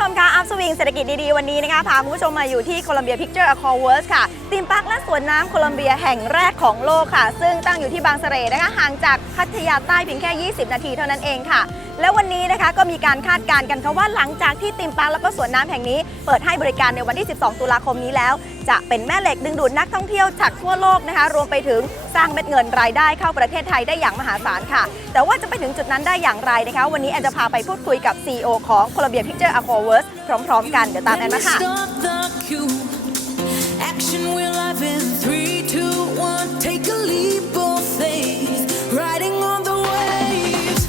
ผู้ชมคะอัพสวิงเศรษฐกิจดีๆวันนี้นะคะพาคุณผู้ชมมาอยู่ที่โคลัมเบียพิกเจอร์อควาเวิร์สค่ะธีมพาร์คและสวนน้ำโคลัมเบียแห่งแรกของโลกค่ะซึ่งตั้งอยู่ที่บางเสร่นะคะห่างจากพัทยาใต้เพียงแค่ 20 นาทีเท่านั้นเองค่ะแล้ววันนี้นะคะก็มีการคาดการณ์กันค่ะว่าหลังจากที่ธีมพาร์คแล้วก็สวนน้ำแห่งนี้เปิดให้บริการในวันที่ 12 ตุลาคมนี้แล้วจะเป็นแม่เหล็กดึงดูดนักท่องเที่ยวจากทั่วโลกนะคะรวมไปถึงสร้างเม็ดเงินรายได้เข้าประเทศไทยได้อย่างมหาศาลค่ะแต่ว่าจะไปถึงจุดนั้นได้อย่างไรนะคะวันนี้แอนจะพาไปพูดคุยกับ CEO ของ Columbia Picture Aquaverse พร้อมๆกันเดี๋ยวตามแอนมาค่ะ Action we're live in 3, 2, 1 Take a leap of faith Riding on the waves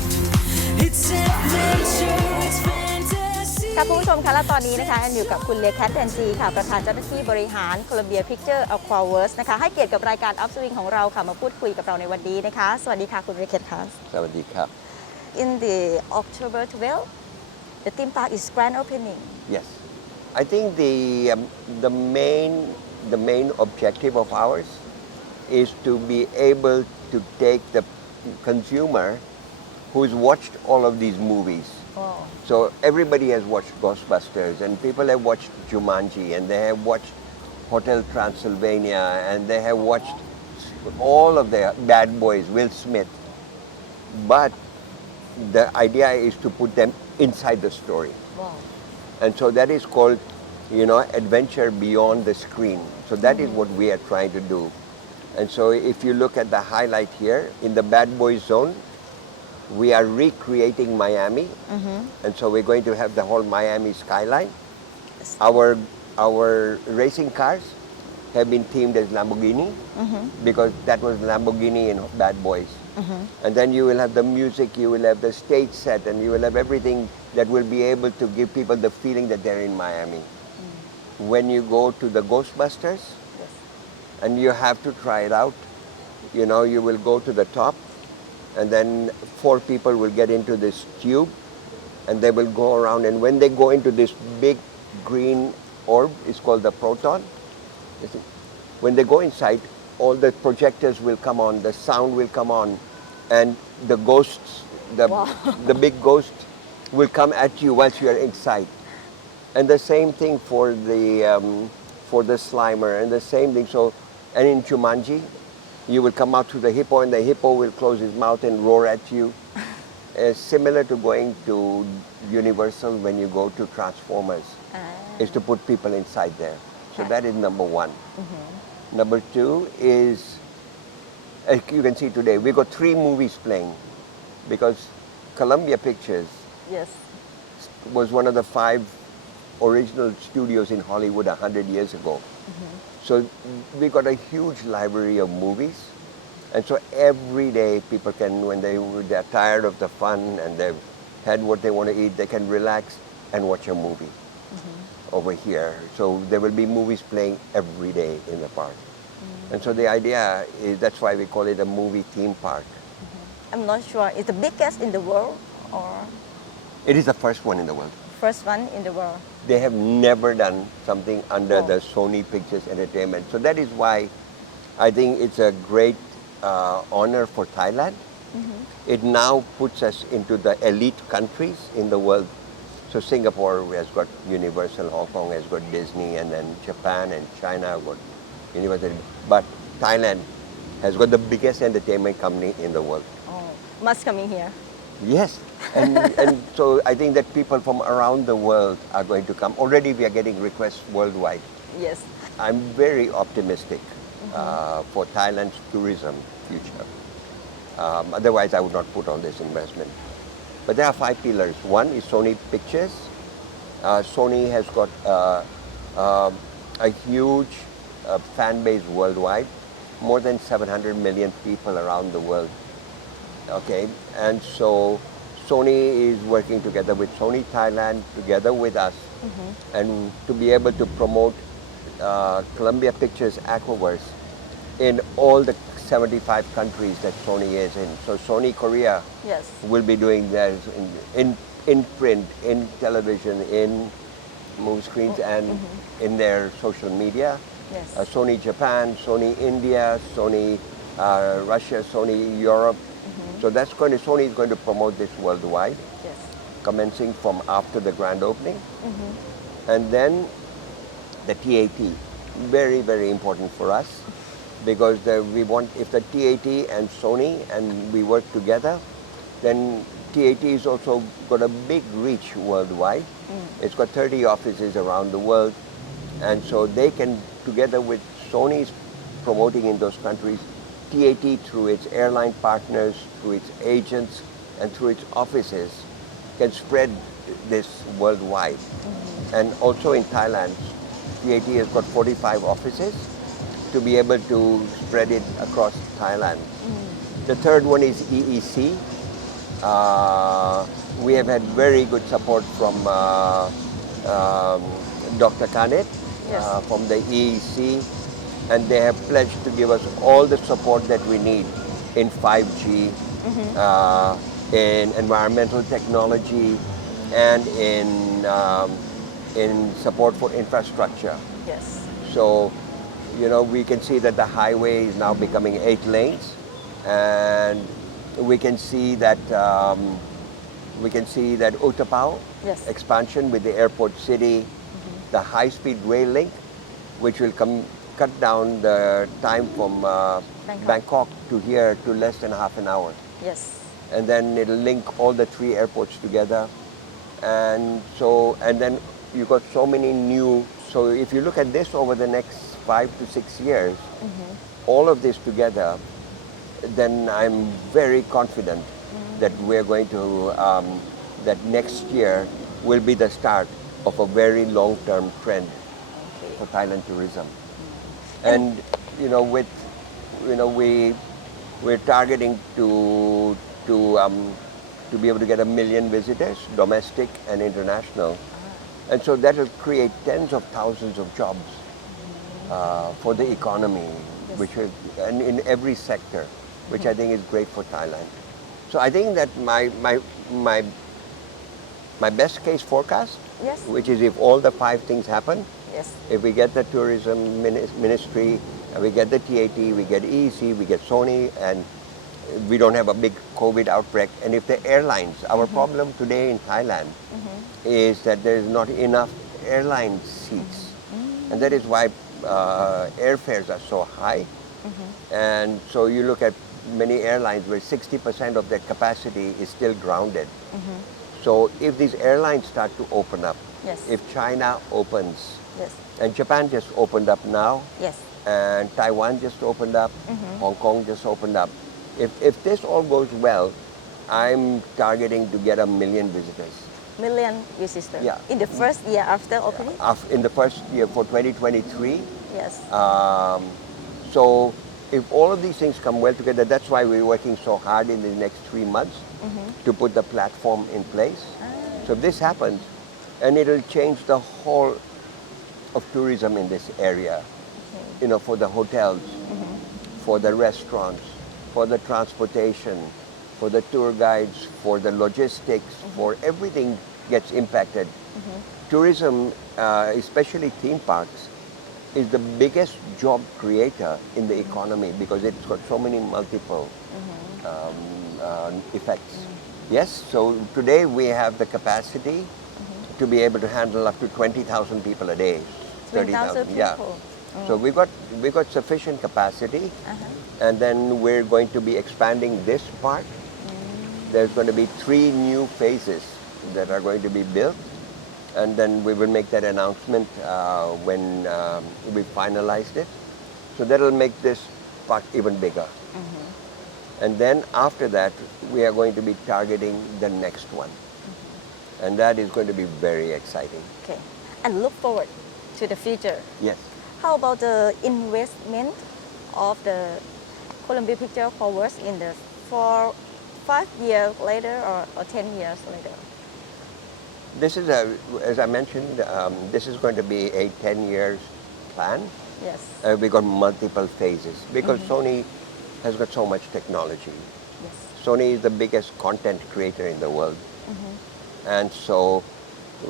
It's adventure It's fantasy ค่ะคุณผู้ชมคะและตอนนี้นะคะแอนอยู่กับคุณเลแคทแดนจีค่ะประธานเจ้าหน้าที่บริหาร Columbia Picture Aquaverse นะคะให้เกียรติกับรายการ UpSwing ของเราค่ะมาพูดคุยกับเราในวันนี้นะคะสวัสดีค่ะคุณเลแคทค่ะ สวัสดีครับ In the October 12 the theme park is grand opening Yes I think the main objective of ours is to be able to take the consumer who's watched all of these movies. Wow. So everybody has watched Ghostbusters and people have watched Jumanji and they have watched Hotel Transylvania and they have watched all of the bad boys, Will Smith. But the idea is to put them inside the story. Wow. And so that is called, adventure beyond the screen. So that is what we are trying to do. And so if you look at the highlight here, in the bad boys zone, we are recreating Miami. And so we're going to have the whole Miami skyline. Yes. Our racing cars have been themed as Lamborghini because that was Lamborghini in Bad Boys. And then you will have the music, you will have the stage set, and you will have everything that will be able to give people the feeling that they're in Miami. When you go to the Ghostbusters, Yes. and you have to try it out, you will go to the top, and then 4 people will get into this tube, and they will go around, and when they go into this big green orb, it's called the proton. When they go inside, all the projectors will come on, the sound will come on, and the ghosts, Wow. the big ghost will come at you once you are inside. And the same thing for the Slimer, and the same thing. So, and in Jumanji, you will come out to the hippo, and the hippo will close his mouth and roar at you. Similar to going to Universal when you go to Transformers, is to put people inside there. So that is number 1. Number 2 is, as you can see today, we got 3 movies playing because Columbia Pictures Yes. was one of the 5 original studios in Hollywood 100 years ago. So we got a huge library of movies. And so every day people can, when they're tired of the fun and they've had what they want to eat, they can relax and watch a movie over here. So there will be movies playing every day in the park. And so the idea is, that's why we call it a movie theme park. I'm not sure it's the biggest in the world or It is the first one in the world. first one in the world They have never done something under Wow. the Sony Pictures Entertainment. So that is why I think it's a great honor for Thailand. It now puts us into the elite countries in the world. So Singapore has got Universal, Hong Kong has got Disney, and then Japan and China have got Universal. But Thailand has got the biggest entertainment company in the world. oh must coming here Yes, and so I think that people from around the world are going to come. Already we are getting requests worldwide. Yes I'm very optimistic for Thailand's tourism future. Otherwise, I would not put on this investment. But there are 5 pillars. One is Sony Pictures. Sony has got a huge fan base worldwide, more than 700 million people around the world. Okay, and so Sony is working together with Sony Thailand, together with us, and to be able to promote Columbia Pictures Aquaverse in all the 75 countries that Sony is in. So Sony Korea Yes will be doing that in print, in television, in movie screens, and in their social media. Yes Sony Japan, Sony India, Sony Russia, Sony Europe. So Sony is going to promote this worldwide. Yes commencing from after the grand opening. And then the TAT, very, very important for us because we want, if the TAT and Sony and we work together, then TAT is also got a big reach worldwide. It's got 30 offices around the world. And so they can, together with Sony's promoting in those countries, TAT through its airline partners, through its agents, and through its offices, can spread this worldwide. And also in Thailand, TAT has got 45 offices to be able to spread it across Thailand. The third one is EEC. We have had very good support from Dr. Kanet from the EEC, and they have pledged to give us all the support that we need in 5G, in environmental technology, and in support for infrastructure. Yes. So, you know, we can see that the highway is now becoming 8 lanes, and we can see that Utapao Yes. expansion with the airport city, the high-speed rail link, which will cut down the time from Bangkok to here to less than half an hour. Yes. And then it'll link all the 3 airports together. And then you got so many new, so if you look at this over the next 5 to 6 years, all of this together, then I'm very confident that we're going to, that next year will be the start of a very long-term trend for Thailand tourism. And, you know, we're targeting to be able to get 1 million visitors, domestic and international. And so that will create tens of thousands of jobs for the economy, which is, and in every sector, which I think is great for Thailand. So I think that my best case forecast, Yes. which is if all the 5 things happen, Yes. if we get the tourism ministry, we get the TAT, we get EEC, we get Sony, and we don't have a big COVID outbreak. And if the airlines, our problem today in Thailand is that there is not enough airline seats. And that is why airfares are so high. And so you look at many airlines where 60% of their capacity is still grounded. So if these airlines start to open up, Yes. if China opens, Yes. and Japan just opened up now, Yes. and Taiwan just opened up, Hong Kong just opened up. If this all goes well, I'm targeting to get 1 million visitors. Million visitors. Yeah. In the first year after opening? In the first year for 2023. Yes. So if all of these things come well together, that's why we're working so hard in the next 3 months to put the platform in place. So if this happens, and it'll change the whole of tourism in this area, you know, for the hotels, for the restaurants, for the transportation, for the tour guides, for the logistics, for everything gets impacted. Tourism, especially theme parks, is the biggest job creator in the economy because it's got so many multiple effects. Yes, so today we have the capacity to be able to handle up to 20,000 people a day. 20,000 people. Yeah. So we got sufficient capacity, and then we're going to be expanding this part. There's going to be 3 new phases that are going to be built, and then we will make that announcement when we finalized it. So that'll make this park even bigger. And then after that, we are going to be targeting the next one. And that is going to be very exciting. Okay. And look forward to the future. Yes. How about the investment of the Columbia Picture Forward in the 5 years later or 10 years later? This is as I mentioned, this is going to be a 10 years plan. Yes. We got multiple phases because Sony has got so much technology. Yes. Sony is the biggest content creator in the world. And so,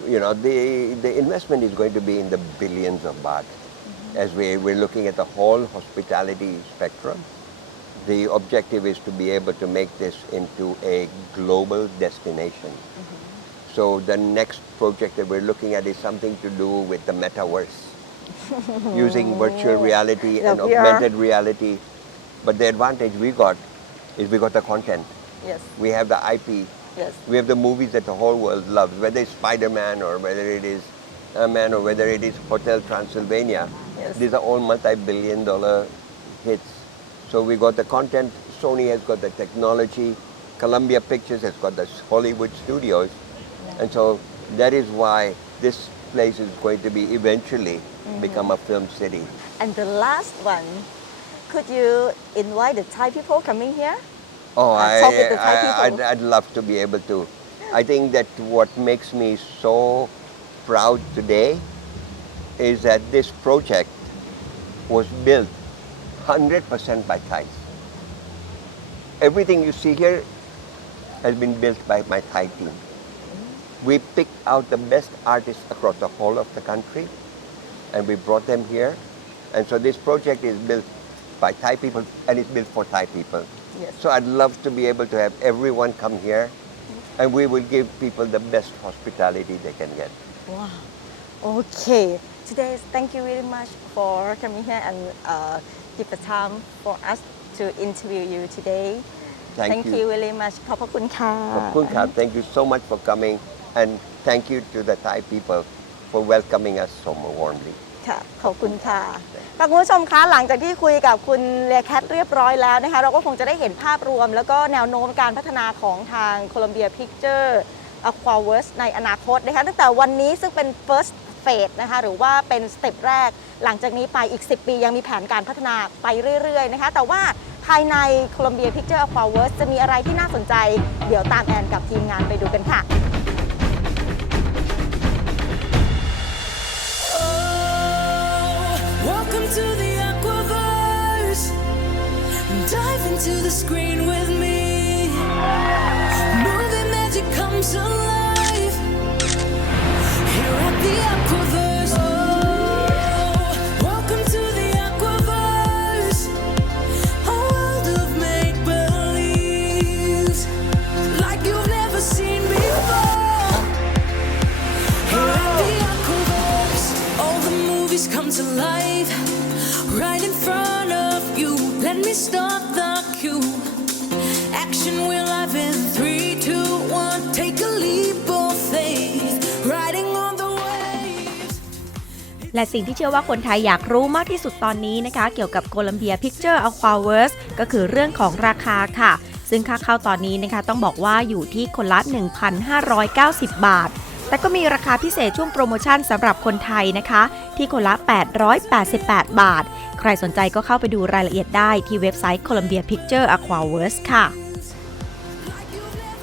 you know, the investment is going to be in the billions of baht. As we're looking at the whole hospitality spectrum, the objective is to be able to make this into a global destination. So the next project that we're looking at is something to do with the metaverse, using virtual reality and The VR. augmented reality. But the advantage we got is we got the content. Yes We have the IP. yes We have the movies that the whole world loves, whether it's Spider-Man or whether it is Man or whether it is Hotel Transylvania. Yes. These are all multi-billion-dollar hits. So we got the content. Sony has got the technology. Columbia Pictures has got the Hollywood studios. And so that is why this place is going to be eventually become a film city. and the last one could you invite the Thai people coming here Oh, talk with the Thai people. I'd love to be able to. I think that what makes me so proud today is that this project was built 100% by Thais. Everything you see here has been built by my Thai team. We picked out the best artists across the whole of the country and we brought them here. And so this project is built by Thai people and it's built for Thai people. Yes. So I'd love to be able to have everyone come here and we will give people the best hospitality they can get. Wow. Okay. Today, thank you very much for coming here and give the time for us to interview you today. Thank you. you very much. ขอบพระคุณค่ะ Thank you so much for coming and thank you to the Thai people for welcoming us so warmly. ค่ะขอบคุณค่ะคุณผู้ชมคะหลังจากที่คุยกับคุณเลียแคทเรียบร้อยแล้วนะคะเราก็คงจะได้เห็นภาพรวมแล้วก็แนวโน้มการพัฒนาของทาง Columbia Picture Aquaverse ในอนาคตนะคะตั้งแต่วันนี้ซึ่งเป็น first phase นะคะหรือว่าเป็นสเต็ปแรกหลังจากนี้ไปอีก10ปียังมีแผนการพัฒนาไปเรื่อยๆนะคะแต่ว่าภายใน Columbia Picture Aquaverse จะมีอะไรที่น่าสนใจเดี๋ยวตามแอนกับทีมงานไปดูกันค่ะ Welcome to the Aquaverse. Dive into the screen with me. Movie magic comes alive. Here at the Aquaverse. Oh, welcome to the Aquaverse. A world of make-believe, like you've never seen before. Here at the Aquaverse, all the movies come to life. Right in front of you, let me start the cue. Action we're live in 3, 2, 1. Take a leap of faith, riding on the waves. และสิ่งที่เชื่อว่าคนไทยอยากรู้มากที่สุดตอนนี้นะคะเกี่ยวกับ Columbia Picture Aquaverse ก็คือเรื่องของราคาค่ะซึ่งค่าเข้าตอนนี้นะคะต้องบอกว่าอยู่ที่คนละ 1,590 บาทแต่ก็มีราคาพิเศษช่วงโปรโมชั่นสำหรับคนไทยนะคะที่คนละ 888 บาทใครสนใจก็เข้าไปดูรายละเอียดได้ที่เว็บไซต์ Columbia Picture Aquaverse ค่ะ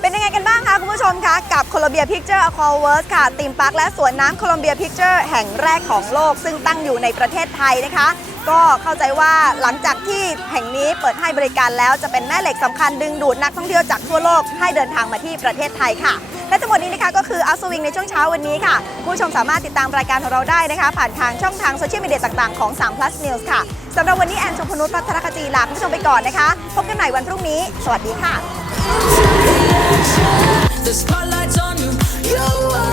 เป็นยังไงกันบ้างคะคุณผู้ชมคะกับ Columbia Picture Aquaverse ค่ะธีมพาร์คและสวนน้ำ Columbia Picture แห่งแรกของโลกซึ่งตั้งอยู่ในประเทศไทยนะคะก็เข้าใจว่าหลังจากที่แห่งนี้เปิดให้บริการแล้วจะเป็นแม่เหล็กสำคัญดึงดูดนักท่องเที่ยวจากทั่วโลกให้เดินทางมาที่ประเทศไทยค่ะและทั้งหมดนี้นะคะก็คือ UpSwing ในช่วงเช้าวันนี้ค่ะผู้ชมสามารถติดตามรายการของเราได้นะคะผ่านทางช่องทางโซเชียลมีเดียต่างๆของ3 plus news ค่ะสำหรับวันนี้แอนชมพนุช พัทรคจีลาคุณผู้ชมไปก่อนนะคะพบกันใหม่วันพรุ่งนี้สวัสดีค่ะ The spotlight's on you. You are